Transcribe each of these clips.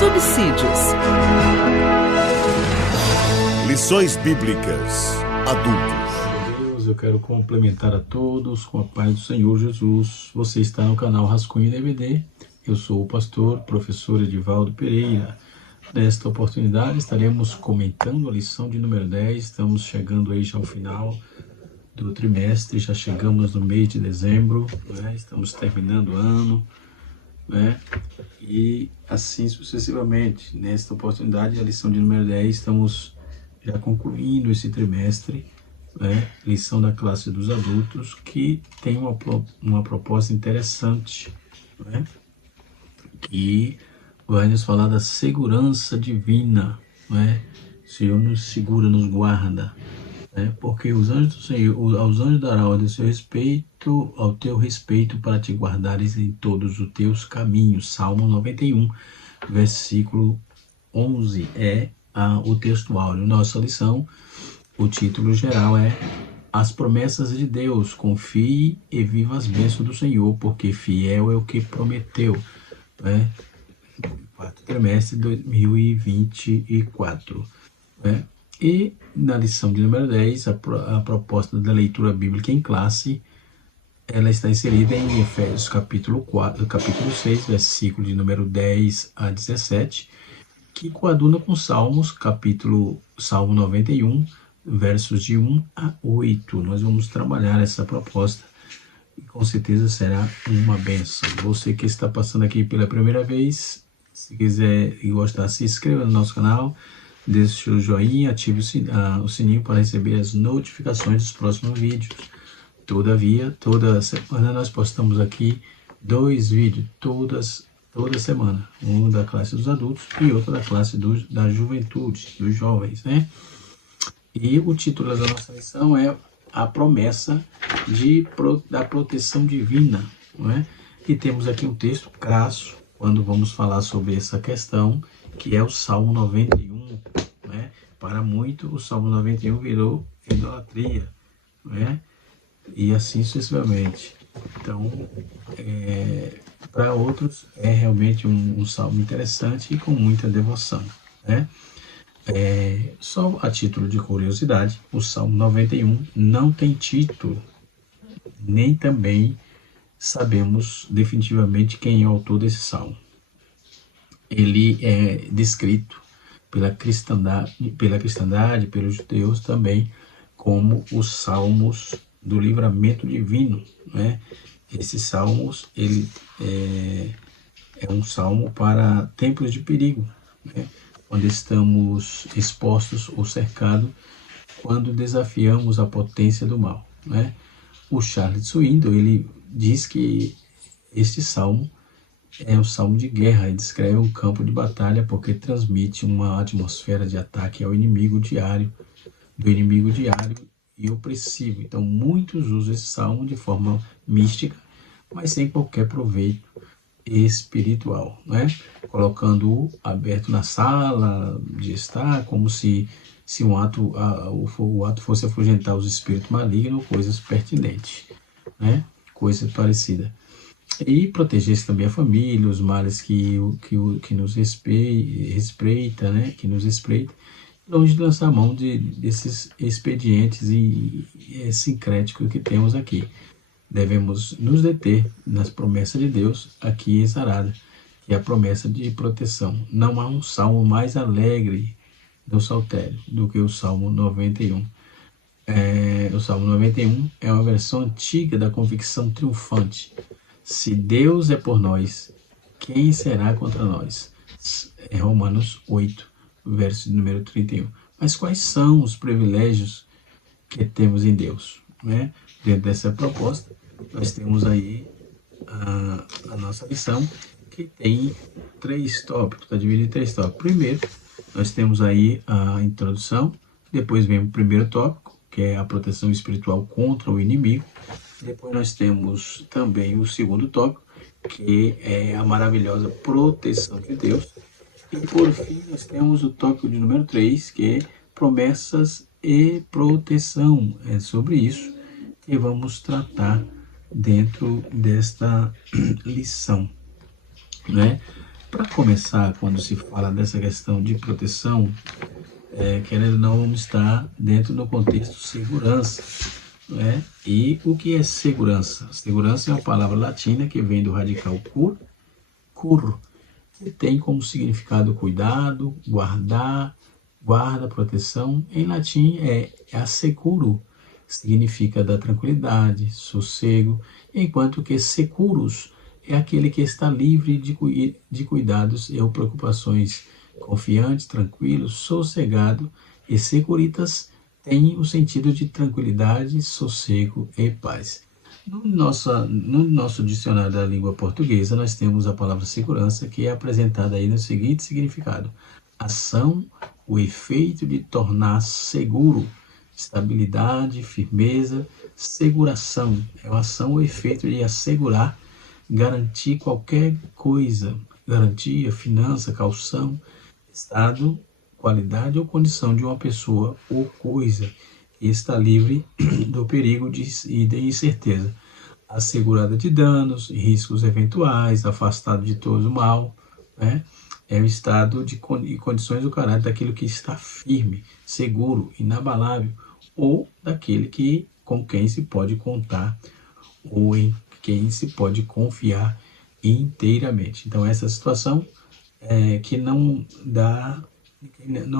subsídios. Lições Bíblicas Adultos. Deus, eu quero complementar a todos com a paz do Senhor Jesus. Você está no canal Rascunho DVD. Eu sou o pastor, professor Edivaldo Pereira. Nesta oportunidade estaremos comentando a lição de número 10. Estamos chegando aí já ao final do trimestre, já chegamos no mês de dezembro, né? Estamos terminando o ano, né? E assim sucessivamente. Nesta oportunidade, a lição de número 10, estamos já concluindo esse trimestre, né? Lição da classe dos adultos, que tem uma proposta interessante, né? Que vai nos falar da segurança divina, né? O Senhor nos segura, nos guarda, né? Porque os anjos do Senhor, aos anjos dará ordem ao teu respeito, para te guardares em todos os teus caminhos. Salmo 91, versículo 11 é o texto áureo. Nossa lição, o título geral é As promessas de Deus. Confie e viva as bênçãos do Senhor, porque fiel é o que prometeu, né? Quarto trimestre de 2024, né? E na lição de número 10, a proposta da leitura bíblica em classe, ela está inserida em Efésios capítulo 6, versículo de número 10 a 17, que coaduna com Salmo 91, versos de 1 a 8. Nós vamos trabalhar essa proposta e com certeza será uma bênção. Você que está passando aqui pela primeira vez, se quiser e gostar, se inscreva no nosso canal, deixe o joinha, ative o sininho para receber as notificações dos próximos vídeos. Todavia, toda semana nós postamos aqui 2 vídeos, toda semana. Um da classe dos adultos e outro da classe da juventude, dos jovens, né? E o título da nossa lição é a promessa da proteção divina, não é? E temos aqui um texto crasso, quando vamos falar sobre essa questão, que é o Salmo 91, né? Para muito, o Salmo 91 virou idolatria, né? E assim sucessivamente. Então, para outros, é realmente um salmo interessante e com muita devoção, né? Só a título de curiosidade, o Salmo 91 não tem título, nem também sabemos definitivamente quem é o autor desse salmo. Ele é descrito pela cristandade, pelos judeus também, como os salmos do livramento divino, né? Esses salmos, ele é um salmo para tempos de perigo, né? Quando estamos expostos ou cercados, quando desafiamos a potência do mal, né? O Charles Swindoll, ele diz que este salmo é um salmo de guerra, e descreve um campo de batalha porque transmite uma atmosfera de ataque do inimigo diário e opressivo. Então, muitos usam esse salmo de forma mística, mas sem qualquer proveito espiritual, né? Colocando-o aberto na sala de estar, como se o ato fosse afugentar os espíritos malignos, coisas pertinentes, né? Coisas parecidas. E proteger também a família, os males que nos espreita, né? Que nos espreita, longe de lançar a mão desses expedientes e sincréticos que temos aqui. Devemos nos deter nas promessas de Deus aqui exarada, que é a promessa de proteção. Não há um salmo mais alegre do saltério do que o Salmo 91. O Salmo 91 é uma versão antiga da convicção triunfante. Se Deus é por nós, quem será contra nós? É Romanos 8, verso número 31. Mas quais são os privilégios que temos em Deus, né? Dentro dessa proposta, nós temos aí a nossa lição, que tem 3 tópicos, está dividido em 3 tópicos. Primeiro, nós temos aí a introdução, depois vem o primeiro tópico, que é a proteção espiritual contra o inimigo. Depois nós temos também o segundo tópico, que é a maravilhosa proteção de Deus. E por fim, nós temos o tópico de número 3, que é promessas e proteção. É sobre isso que vamos tratar dentro desta lição, né? Para começar, quando se fala dessa questão de proteção, querendo ou não, vamos estar dentro do contexto segurança, né? E o que é segurança? Segurança é uma palavra latina que vem do radical cur, que tem como significado cuidado, guardar, guarda, proteção. Em latim é assecuro, significa dar tranquilidade, sossego, enquanto que securus é aquele que está livre de cuidados ou preocupações, confiante, tranquilo, sossegado, e securitas tem o sentido de tranquilidade, sossego e paz. No nosso dicionário da língua portuguesa, nós temos a palavra segurança, que é apresentada aí no seguinte significado: ação, o efeito de tornar seguro, estabilidade, firmeza, seguração. É uma ação, o efeito de assegurar, garantir qualquer coisa, garantia, finança, calção, estado, qualidade ou condição de uma pessoa ou coisa que está livre do perigo e da incerteza, assegurada de danos e riscos eventuais, afastado de todo o mal, né? É o estado e condições do caráter daquilo que está firme, seguro, inabalável, ou daquele com quem se pode contar ou em quem se pode confiar inteiramente. Então essa situação que não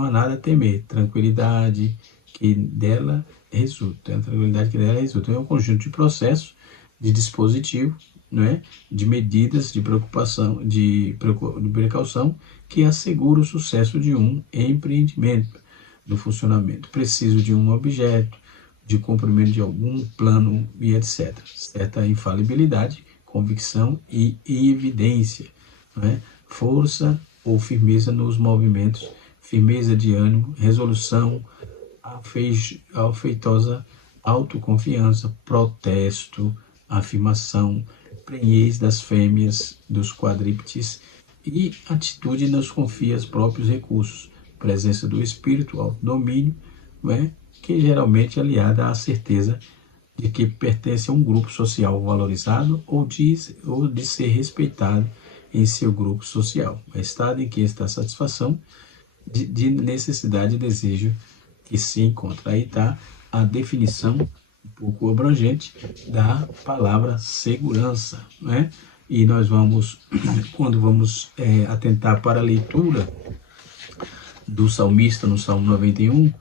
há nada a temer, tranquilidade que dela resulta, é um conjunto de processos, de dispositivo, né, de medidas de preocupação, de precaução que assegura o sucesso de um empreendimento, do funcionamento preciso de um objeto, de cumprimento de algum plano e etc. Certa infalibilidade, convicção e evidência, né? Força ou firmeza nos movimentos, firmeza de ânimo, resolução, afeitosa autoconfiança, protesto, afirmação, prenhez das fêmeas, dos quadríptes e atitude nos confias próprios recursos, presença do espírito, autodomínio, né? Que geralmente é aliada à certeza de que pertence a um grupo social valorizado ou de ser respeitado em seu grupo social. É estado em que está a satisfação de necessidade e desejo que se encontra. Aí está a definição um pouco abrangente da palavra segurança, né? E nós vamos, quando vamos atentar para a leitura do salmista no Salmo 91,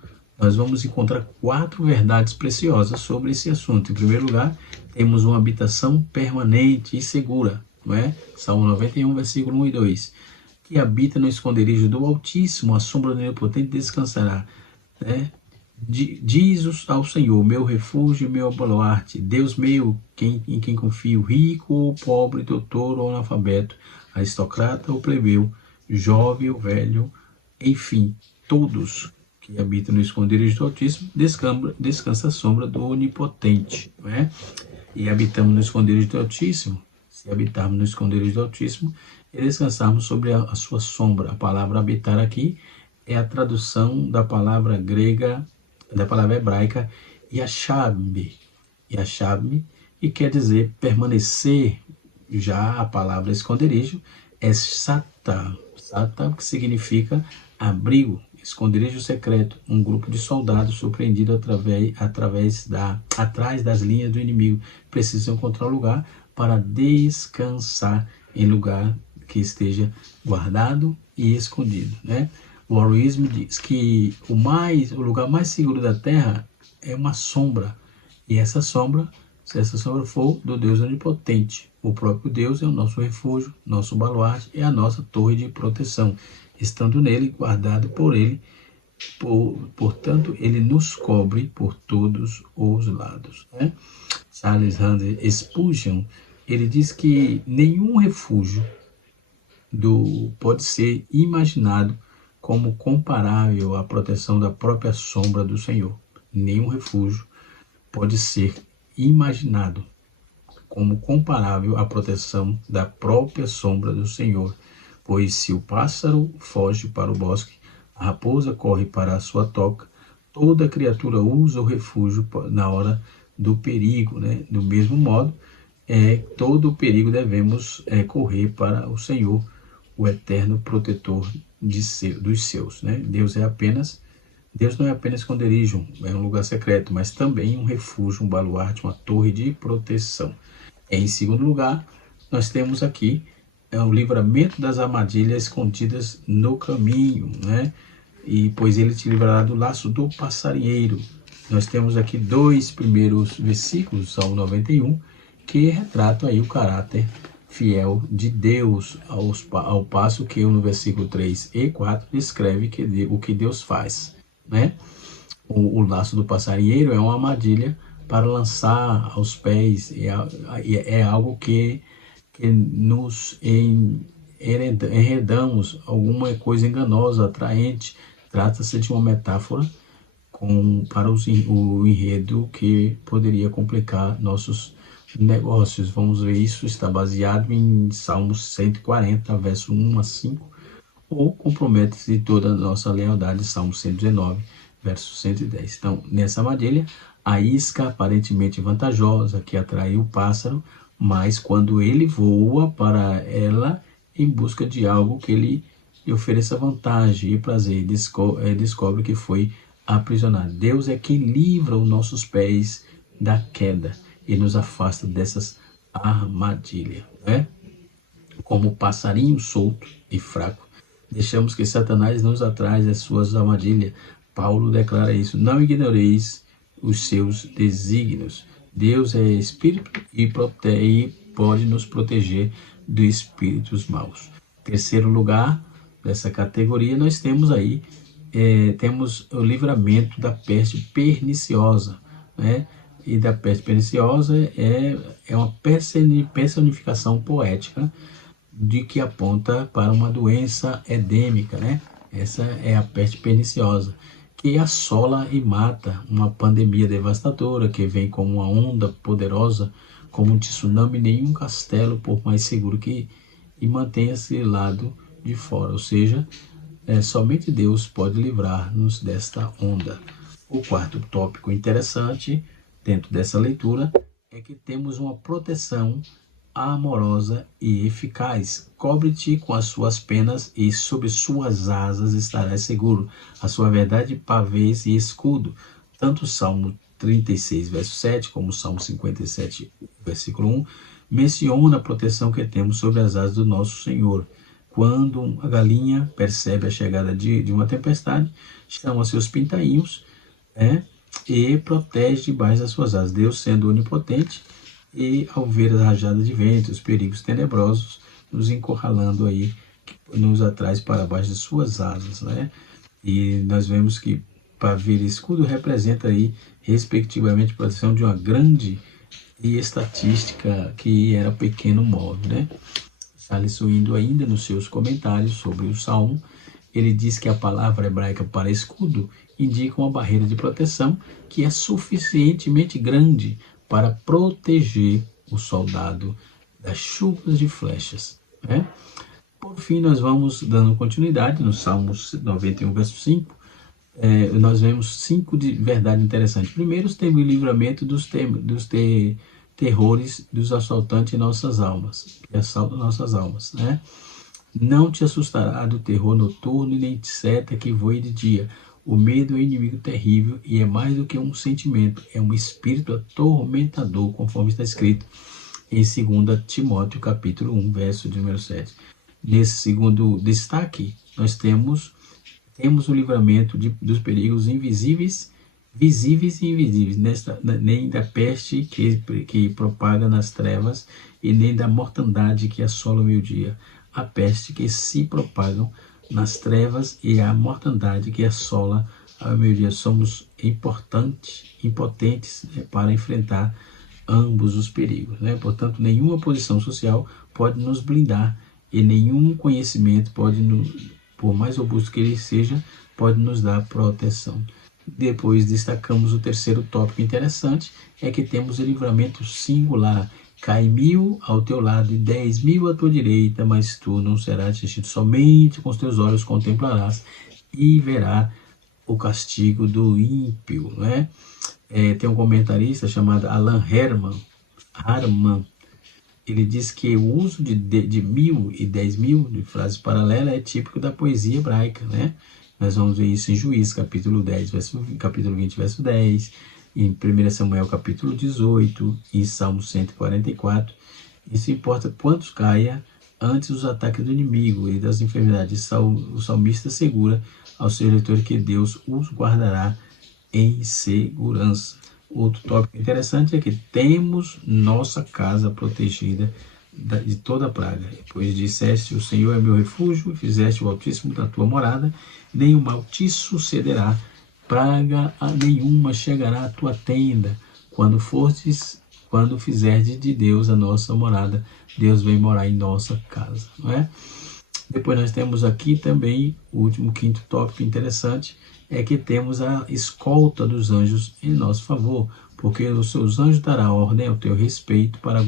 nós vamos encontrar 4 verdades preciosas sobre esse assunto. Em primeiro lugar, temos uma habitação permanente e segura, não é? Salmo 91, versículo 1 e 2. Que habita no esconderijo do Altíssimo, a sombra do Onipotente descansará, né? Diz ao Senhor, meu refúgio, meu baluarte, Deus meu, em quem confio, rico ou pobre, doutor ou analfabeto, aristocrata ou plebeu, jovem ou velho, enfim, todos que habitam no esconderijo do Altíssimo, descansa a sombra do Onipotente, não é? E habitamos no esconderijo do Altíssimo, se habitarmos no esconderijo do Altíssimo, e descansarmos sobre a sua sombra. A palavra habitar aqui é a tradução da palavra grega, da palavra hebraica yashab, e quer dizer permanecer. Já a palavra esconderijo é sata, que significa abrigo, esconderijo secreto, um grupo de soldados surpreendido atrás das linhas do inimigo, precisam encontrar um lugar para descansar em lugar que esteja guardado e escondido, né? O Warrism diz que o lugar mais seguro da terra é uma sombra, e essa sombra, se essa sombra for do Deus Onipotente, o próprio Deus é o nosso refúgio, nosso baluarte, é a nossa torre de proteção, estando nele, guardado por ele, portanto, ele nos cobre por todos os lados, né? Charles Haddon Spurgeon, ele diz que nenhum refúgio pode ser imaginado como comparável à proteção da própria sombra do Senhor. Nenhum refúgio pode ser imaginado como comparável à proteção da própria sombra do Senhor, pois se o pássaro foge para o bosque, a raposa corre para a sua toca, toda criatura usa o refúgio na hora do perigo, né? Do mesmo modo, todo o perigo devemos correr para o Senhor, o eterno protetor dos seus, né? Deus não é apenas esconderijo, é um lugar secreto, mas também um refúgio, um baluarte, uma torre de proteção. Em segundo lugar, nós temos aqui o livramento das armadilhas escondidas no caminho, né? E pois ele te livrará do laço do passarinheiro. Nós temos aqui dois primeiros versículos, Salmo 91, que retratam aí o caráter fiel de Deus, ao passo que no versículo 3 e 4 descreve o que Deus faz, né? O laço do passarinheiro é uma armadilha para lançar aos pés, é algo que nos enredamos, alguma coisa enganosa, atraente. Trata-se de uma metáfora para o enredo que poderia complicar nossos negócios. Vamos ver, isso está baseado em Salmos 140, verso 1 a 5, ou compromete-se toda a nossa lealdade, Salmo 119, verso 110. Então, nessa armadilha, a isca aparentemente vantajosa que atrai o pássaro, mas quando ele voa para ela em busca de algo que lhe ofereça vantagem e prazer, descobre que foi aprisionado. Deus é quem livra os nossos pés da queda e nos afasta dessas armadilhas, né? Como passarinho solto e fraco, deixamos que Satanás nos atrás das suas armadilhas. Paulo declara isso: não ignoreis os seus desígnios. Deus é espírito e pode nos proteger dos espíritos maus. Terceiro lugar dessa categoria, nós temos aí temos o livramento da peste perniciosa, né? E da peste perniciosa é uma personificação poética de que aponta para uma doença endêmica, né? Essa é a peste perniciosa, que assola e mata, uma pandemia devastadora que vem como uma onda poderosa, como um tsunami, nenhum castelo, por mais seguro que e mantenha-se lado de fora, ou seja, somente Deus pode livrar-nos desta onda. O quarto tópico interessante dentro dessa leitura é que temos uma proteção amorosa e eficaz. Cobre-te com as suas penas e sob suas asas estarás seguro. A sua verdade, pavês e escudo. Tanto o Salmo 36, verso 7, como o Salmo 57, versículo 1, menciona a proteção que temos sobre as asas do nosso Senhor. Quando a galinha percebe a chegada de uma tempestade, chama seus pintainhos e protege debaixo das suas asas. Deus, sendo onipotente, e ao ver as rajadas de vento, os perigos tenebrosos, nos encurralando aí, nos atrai para baixo de suas asas, né? E nós vemos que pavio e escudo representa aí, respectivamente, a proteção de uma grande e estatística que era pequeno móvel, né? Charles Swindoll, ainda nos seus comentários sobre o Salmo, ele diz que a palavra hebraica para escudo indica uma barreira de proteção que é suficientemente grande para proteger o soldado das chuvas de flechas, né? Por fim, nós vamos dando continuidade no Salmo 91, verso 5. Nós vemos 5 de verdade interessantes. Primeiro, temos o livramento dos terrores dos assaltantes em nossas almas, que assaltam nossas almas, né? Não te assustará do terror noturno e nem de seta que voe de dia. O medo é um inimigo terrível e é mais do que um sentimento, é um espírito atormentador, conforme está escrito em 2 Timóteo, capítulo 1, verso de número 7. Nesse segundo destaque, nós temos o livramento dos perigos invisíveis, visíveis e invisíveis, nem da peste que propaga nas trevas e nem da mortandade que assola o meio-dia. A peste que se propagam nas trevas e a mortandade que assola ao meio-dia. Somos impotentes, né, para enfrentar ambos os perigos, né? Portanto, nenhuma posição social pode nos blindar e nenhum conhecimento por mais robusto que ele seja, pode nos dar proteção. Depois destacamos o terceiro tópico interessante, é que temos o livramento singular. Cai 1000 ao teu lado e 10.000 à tua direita, mas tu não serás atingido. Somente com os teus olhos contemplarás e verá o castigo do ímpio, né? Tem um comentarista chamado Alan Harman. ele diz que o uso de 1000 e 10.000 de frases paralelas é típico da poesia hebraica, né? Nós vamos ver isso em Juízes, capítulo 10, capítulo 20, verso 10, em 1 Samuel, capítulo 18, e Salmo 144. Isso importa quantos caia antes dos ataques do inimigo e das enfermidades. O salmista assegura ao seu leitor que Deus os guardará em segurança. Outro tópico interessante é que temos nossa casa protegida de toda praga. Pois disseste, o Senhor é meu refúgio, fizeste o Altíssimo da tua morada, nenhum mal te sucederá, praga nenhuma chegará à tua tenda. Quando fizerdes de Deus a nossa morada, Deus vem morar em nossa casa, não é? Depois nós temos aqui também o último, quinto tópico interessante, é que temos a escolta dos anjos em nosso favor, porque os seus anjos dará ordem ao teu respeito para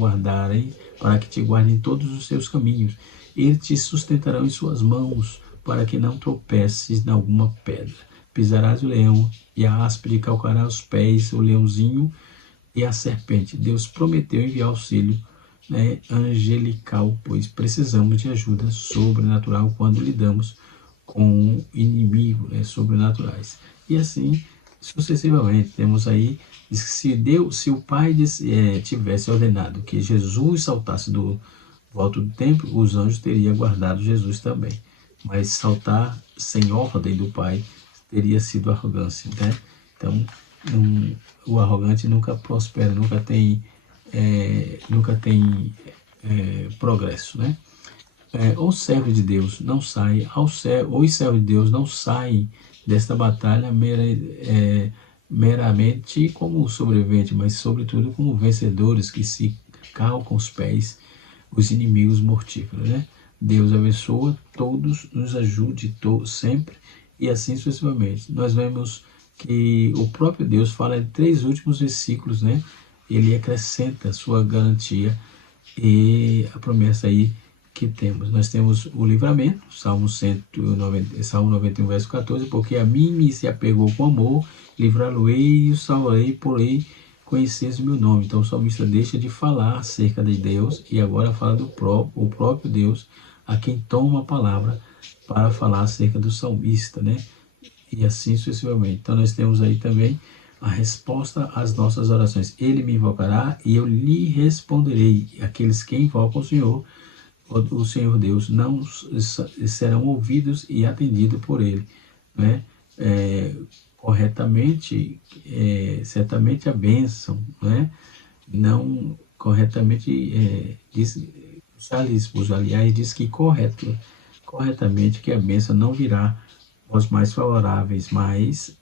que te guardem todos os seus caminhos. Eles te sustentarão em suas mãos, para que não tropeces em alguma pedra. Pisarás o leão e a áspide calcará os pés, o leãozinho e a serpente. Deus prometeu enviar auxílio, né, angelical, pois precisamos de ajuda sobrenatural quando lidamos com inimigos, né, sobrenaturais. E assim sucessivamente. Temos aí, se o Pai tivesse ordenado que Jesus saltasse do alto do templo, os anjos teriam guardado Jesus também. Mas saltar sem ordem do Pai teria sido arrogância, né? Então, o arrogante nunca prospera, nunca tem progresso, né? Os servos de Deus não saem, os servos de Deus não saem desta batalha meramente como sobreviventes, mas sobretudo como vencedores que se calcam os pés os inimigos mortíferos, né? Deus abençoa todos, nos ajude sempre e assim sucessivamente. Nós vemos que o próprio Deus fala em 3 últimos versículos, né? Ele acrescenta sua garantia e a promessa aí que temos. Nós temos o livramento, Salmo 91, verso 14, porque a mim me se apegou com amor, livrá-lo-ei e o salvarei, porém conheceis o meu nome. Então o salmista deixa de falar acerca de Deus e agora fala o próprio Deus, a quem toma a palavra para falar acerca do salmista, né? E assim sucessivamente. Então nós temos aí também a resposta às nossas orações. Ele me invocará e eu lhe responderei. Aqueles que invocam o Senhor Deus não serão ouvidos e atendidos por ele, né? Corretamente, certamente a bênção, né? Não corretamente, aliás, diz que corretamente que a bênção não virá aos mais favoráveis, mas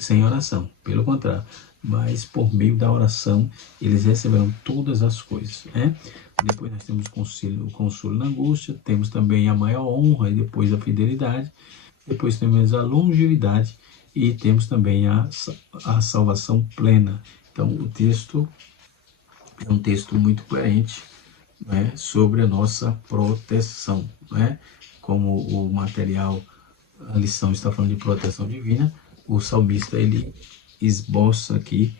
sem oração, pelo contrário, mas por meio da oração eles receberão todas as coisas, né? Depois nós temos o consolo na angústia, temos também a maior honra e depois a fidelidade, depois temos a longevidade e temos também a salvação plena. Então o texto é um texto muito coerente, né, sobre a nossa proteção, né? Como o material, a lição está falando de proteção divina, o salmista ele esboça aqui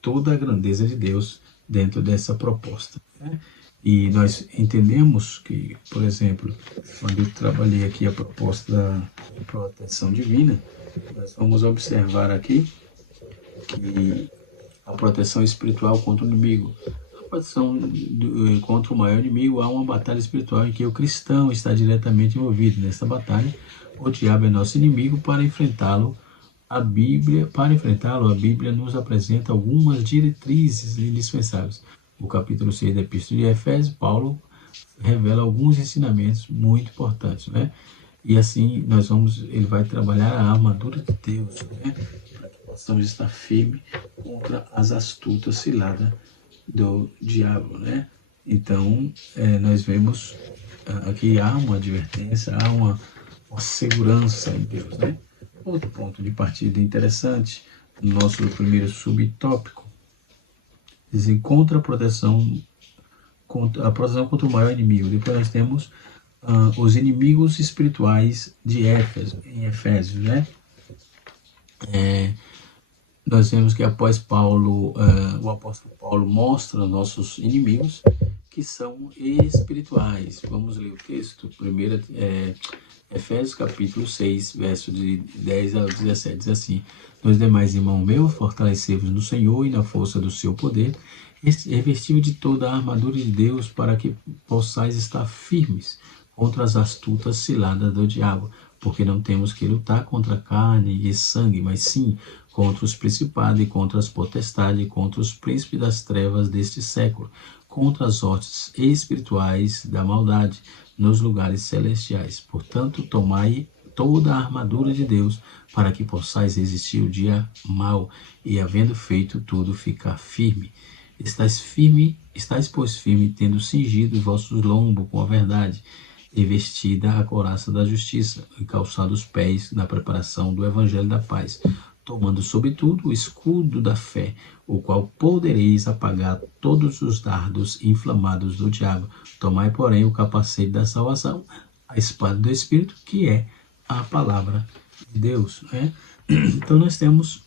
toda a grandeza de Deus dentro dessa proposta, né? E nós entendemos que, por exemplo, quando eu trabalhei aqui a proposta da proteção divina, nós vamos observar aqui que a proteção espiritual contra o inimigo, a proteção contra o maior inimigo, há uma batalha espiritual em que o cristão está diretamente envolvido nessa batalha. O diabo é nosso inimigo. Para enfrentá-lo, a Bíblia nos apresenta algumas diretrizes indispensáveis. No capítulo 6 da Epístola de Efésios, Paulo revela alguns ensinamentos muito importantes, né? E assim ele vai trabalhar a armadura de Deus, né? Para que possamos estar firmes contra as astutas ciladas do diabo, né? Então, nós vemos aqui há uma advertência, há uma segurança em Deus, né? Outro ponto de partida interessante, no nosso primeiro subtópico, diz contra a proteção contra o maior inimigo. Depois nós temos os inimigos espirituais de Éfeso, em Efésios, né? nós vemos que após Paulo, o apóstolo Paulo mostra aos nossos inimigos que são espirituais. Vamos ler o texto, primeiro, Efésios capítulo 6, verso de 10 ao 17, diz assim: Nos demais, irmão meu, fortalecei-vos no Senhor e na força do seu poder, revestiu de toda a armadura de Deus, para que possais estar firmes contra as astutas ciladas do diabo, porque não temos que lutar contra carne e sangue, mas sim contra os principados e contra as potestades, e contra os príncipes das trevas deste século, contra as hostes espirituais da maldade nos lugares celestiais. Portanto, tomai toda a armadura de Deus, para que possais resistir o dia mau, e havendo feito tudo, ficar firme. Estais, pois, firme, tendo cingido os vossos lombos com a verdade, e vestida a couraça da justiça, e calçado os pés na preparação do evangelho da paz, tomando sobretudo o escudo da fé, o qual podereis apagar todos os dardos inflamados do diabo. Tomai, porém, o capacete da salvação, a espada do Espírito, que é a palavra de Deus. Né? Então nós temos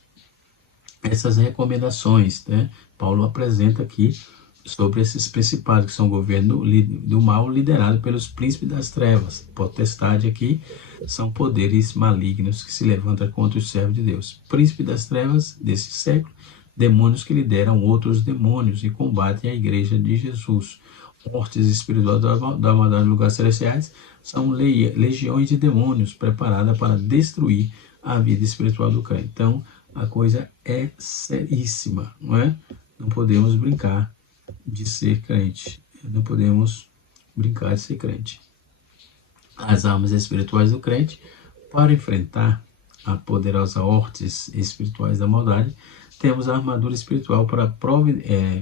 essas recomendações, né? Paulo apresenta aqui sobre esses principados, que são o governo do mal liderado pelos príncipes das trevas. Potestade aqui são poderes malignos que se levantam contra os servos de Deus. Príncipe das trevas desse século, demônios que lideram outros demônios e combatem a igreja de Jesus. Mortes espirituais da maldade em lugares celestiais são legiões de demônios preparadas para destruir a vida espiritual do crente. Então, a coisa é seríssima, não é? Não podemos brincar de ser crente. Não podemos brincar de ser crente. As armas espirituais do crente para enfrentar a poderosa hortes espirituais da maldade, temos a armadura espiritual para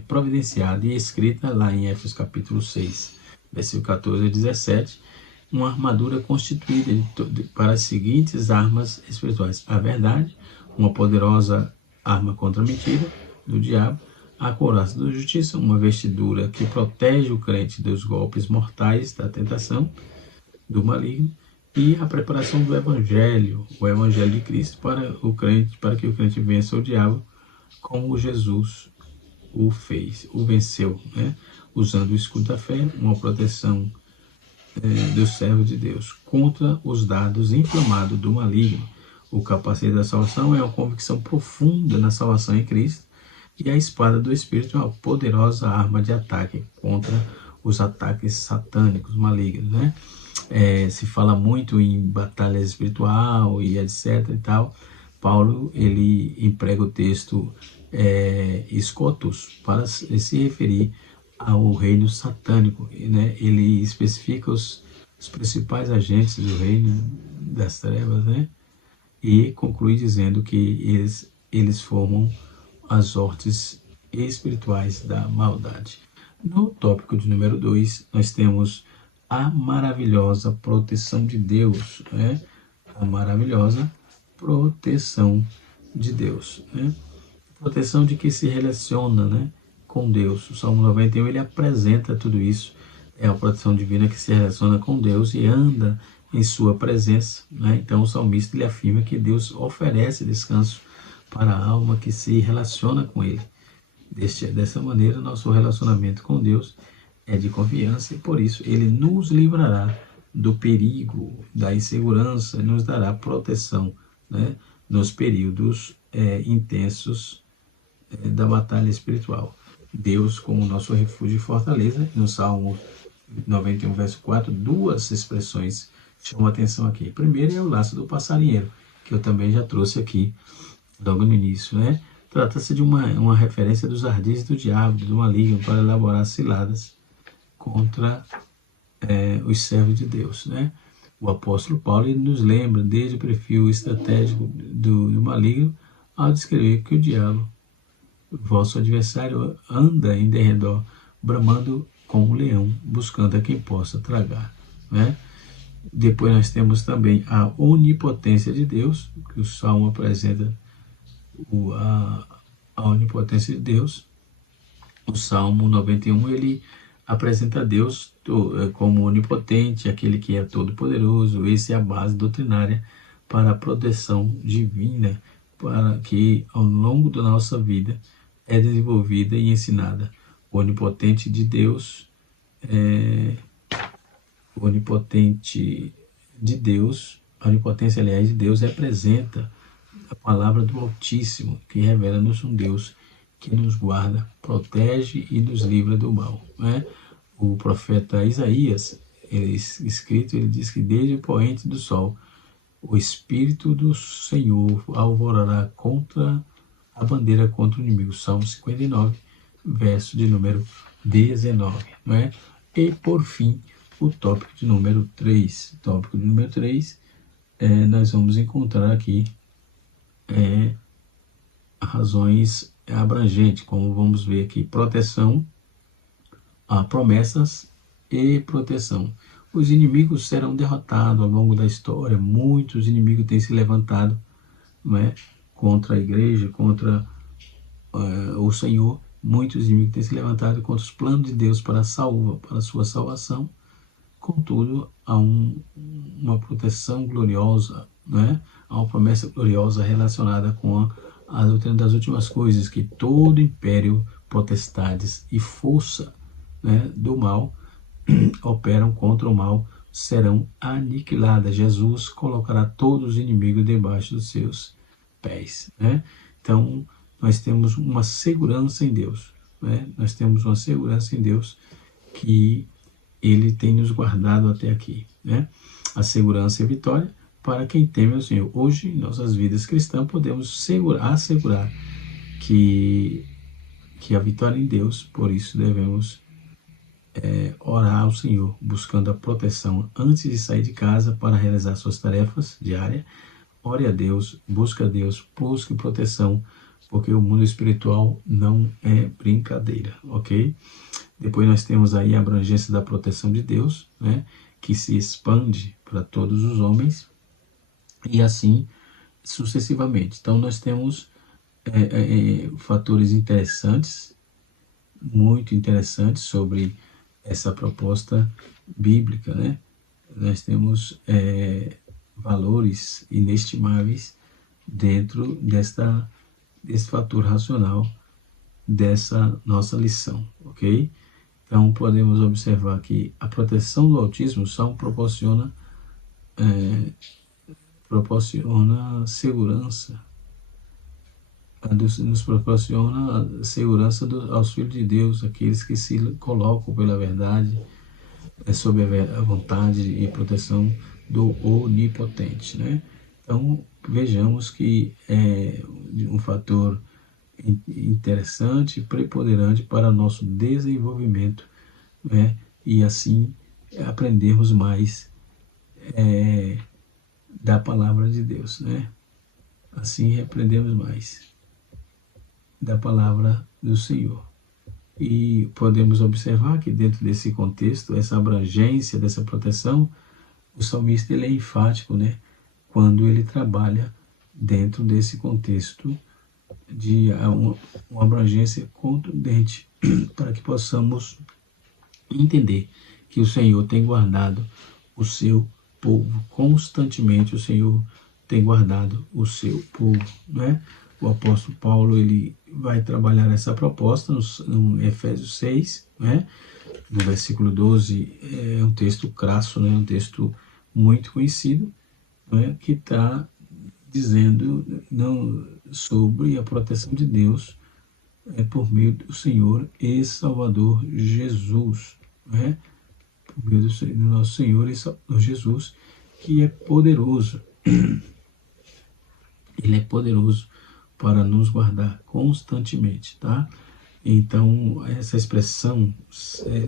providenciada e escrita lá em Efésios capítulo 6, versículo 14 a 17, uma armadura constituída para as seguintes armas espirituais: a verdade, uma poderosa arma contra a mentira do diabo, a couraça da justiça, uma vestidura que protege o crente dos golpes mortais da tentação do maligno, e a preparação do evangelho, o evangelho de Cristo para o crente, para que o crente vença o diabo, como Jesus o fez, o venceu, né? Usando o escudo da fé, uma proteção do servo de Deus contra os dardos inflamados do maligno. O capacete da salvação é uma convicção profunda na salvação em Cristo, e a espada do Espírito é uma poderosa arma de ataque contra os ataques satânicos, malignos, né? Se fala muito em batalha espiritual e etc e tal. Paulo, ele emprega o texto escotos para se referir ao reino satânico, né? Ele especifica os principais agentes do reino das trevas, né? E conclui dizendo que eles formam as hortes espirituais da maldade. No tópico de número 2, nós temos a maravilhosa proteção de Deus, né? A maravilhosa proteção de Deus, né? Proteção de que se relaciona, né, com Deus. O Salmo 91, ele apresenta tudo isso. É a proteção divina que se relaciona com Deus e anda em sua presença, né? Então o salmista, ele afirma que Deus oferece descanso para a alma que se relaciona com ele. Dessa maneira, nosso relacionamento com Deus é de confiança, e por isso ele nos livrará do perigo, da insegurança, e nos dará proteção, né, nos períodos intensos da batalha espiritual. Deus como nosso refúgio e fortaleza. No Salmo 91, verso 4, duas expressões chamam a atenção aqui. Primeiro é o laço do passarinheiro, que eu também já trouxe aqui logo no início, né? Trata-se de uma referência dos ardis do diabo, do maligno, para elaborar ciladas contra os servos de Deus, né? O apóstolo Paulo, ele nos lembra desde o perfil estratégico do maligno, ao descrever que o diabo, vosso adversário, anda em derredor, bramando como um leão, buscando a quem possa tragar, né? Depois nós temos também a onipotência de Deus, que o Salmo apresenta a onipotência de Deus. O Salmo 91, ele apresenta Deus como onipotente, aquele que é todo poderoso. Essa é a base doutrinária para a proteção divina para que ao longo da nossa vida é desenvolvida e ensinada. O onipotente de Deus, o onipotente de Deus, a onipotência, aliás, de Deus representa a palavra do Altíssimo, que revela-nos um Deus que nos guarda, protege e nos livra do mal. Né? O profeta Isaías, ele diz que desde o poente do sol, o Espírito do Senhor alvorará contra a bandeira contra o inimigo. Salmo 59, verso de número 19. Não é? E, por fim, o tópico de número 3. Tópico de número 3, nós vamos encontrar aqui razões abrangentes, como vamos ver aqui, proteção, promessas e proteção. Os inimigos serão derrotados ao longo da história. Muitos inimigos têm se levantado, não é, contra a igreja, contra o Senhor. Muitos inimigos têm se levantado contra os planos de Deus para a sua salvação. Contudo, há uma proteção gloriosa, né? Há uma promessa gloriosa relacionada com a doutrina das últimas coisas, que todo império, potestades e força, né, do mal operam contra o mal serão aniquiladas. Jesus colocará todos os inimigos debaixo dos seus pés. Né? Então, nós temos uma segurança em Deus. Né? Nós temos uma segurança em Deus que Ele tem nos guardado até aqui. Né? A segurança e a vitória para quem teme ao Senhor. Hoje, em nossas vidas cristãs, podemos assegurar que a vitória em Deus, por isso devemos orar ao Senhor, buscando a proteção antes de sair de casa para realizar suas tarefas diárias. Ore a Deus, busque proteção, porque o mundo espiritual não é brincadeira, ok? Depois nós temos aí a abrangência da proteção de Deus, né, que se expande para todos os homens, e assim sucessivamente. Então nós temos fatores interessantes, muito interessantes sobre essa proposta bíblica, né? Nós temos valores inestimáveis dentro desse fator racional dessa nossa lição, ok? Então podemos observar que a proteção do autismo só proporciona segurança, nos proporciona segurança aos filhos de Deus, aqueles que se colocam pela verdade, sob a vontade e proteção do Onipotente. Né? Então, vejamos que é um fator interessante, preponderante para nosso desenvolvimento, né? E assim aprendermos mais da palavra de Deus. Né? Assim aprendemos mais da palavra do Senhor. E podemos observar que dentro desse contexto, essa abrangência dessa proteção, o salmista ele é enfático, né, quando ele trabalha dentro desse contexto de uma abrangência contundente, para que possamos entender que o Senhor tem guardado o seu povo constantemente. O Senhor tem guardado o seu povo, né? O apóstolo Paulo ele vai trabalhar essa proposta no Efésios 6, né? No versículo 12, é um texto crasso, né? Um texto muito conhecido, né? Que está dizendo sobre a proteção de Deus por meio do Senhor e Salvador Jesus, né? Por meio do nosso Senhor e Salvador Jesus, que é poderoso. Ele é poderoso para nos guardar constantemente, tá? Então, essa expressão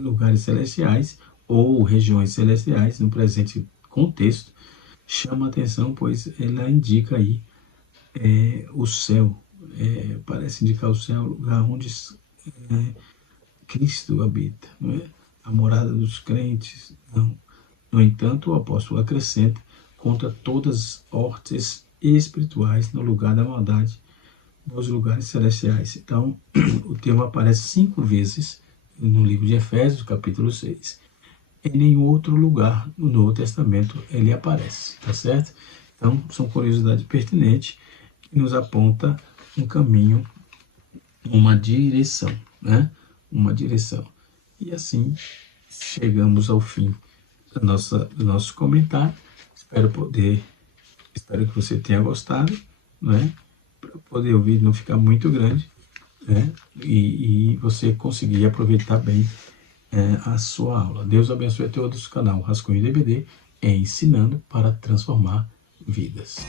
lugares celestiais ou regiões celestiais, no presente contexto, chama atenção, pois ela indica aí o céu, parece indicar o céu, o lugar onde Cristo habita, não é? A morada dos crentes, não. No entanto, o apóstolo acrescenta contra todas as hortes espirituais no lugar da maldade, nos lugares celestiais. Então, o termo aparece 5 vezes no livro de Efésios, capítulo 6. Em nenhum outro lugar no Novo Testamento ele aparece, tá certo? Então, são curiosidades pertinentes que nos aponta um caminho, uma direção, né? Uma direção. E assim chegamos ao fim do nosso comentário. Espero que você tenha gostado, né? Para poder ouvir, não ficar muito grande, né? E você conseguir aproveitar bem a sua aula. Deus abençoe a todos. O canal Rascunho DBD é ensinando para transformar vidas.